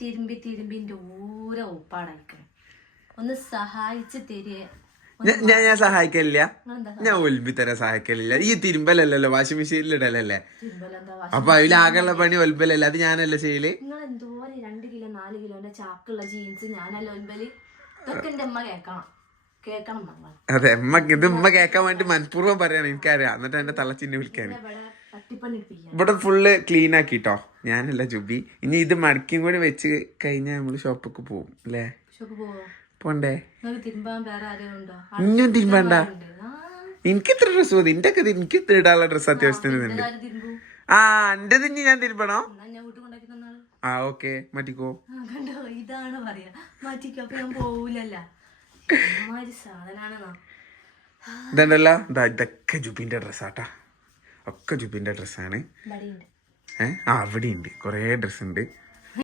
തിരുമ്പി ഓരോ ഉപ്പാടായിക്കണം. ഒന്ന് സഹായിച്ച് തരിക. ഞാൻ സഹായിക്കലില്ല, ഞാൻ ഒൽമ്പി തരാൻ സഹായിക്കലില്ല. ഈ തിരുമ്പലല്ലോ വാഷിംഗ് മെഷീനിൽ ഇടലല്ലേ, അപ്പൊ അതിലാകെയുള്ള പണി ഒൽമ്പലല്ലേ, അത് ഞാനല്ല ചെയ്യല്. നിങ്ങൾ എന്തോ 2 കിലോ 4 കിലോന്റെ ചാക്കുള്ള ജീൻസ് ഞാനല്ല ഒൽമ്പല്. ഇതൊക്കെ എന്റെ അമ്മ കേക്കണം. അതെ, ഇത് ഉമ്മ കേക്കാൻ വേണ്ടി മനഃപൂർവ്വം പറയാണ്, എനിക്കറിയാം. എന്നിട്ട് എന്നെ തള്ളച്ചിന്നെ വിളിക്കാന്. ഇവിടെ ഫുള്ള് ക്ലീൻ ആക്കിട്ടോ ഞാനല്ല ജുബി. ഇനി ഇത് മടക്കിയും കൂടി വെച്ച് കഴിഞ്ഞാൽ നമ്മള് ഷോപ്പൊക്കെ പോകും അല്ലേ? പോണ്ടേ? ഇനിയും തിരുമ്പണ്ട. എനിക്ക് ഇത്ര ഡ്രസ്സ് മതി. എനിക്ക് ഇടാനുള്ള ഡ്രസ്സ് അത്യാവശ്യത്തിനുണ്ട്. എന്റേത് ഇനി ഞാൻ തിരുമ്പണോ? ഓക്കെ, മാറ്റിക്കോ. ഇതാണ് പറയാ, മാറ്റിക്കോ. അപ്പൊ ഞാൻ പോവൂലല്ലോ. ഇതല്ലോ, ഇതൊക്കെ ജുബിന്റെ ഡ്രസ്സാട്ടാ, ഒക്കെ ജുബിന്റെ ഡ്രസ്സാണ്. അവിടെ ഉണ്ട് കൊറേ ഡ്രസ്സ് ഉണ്ട്.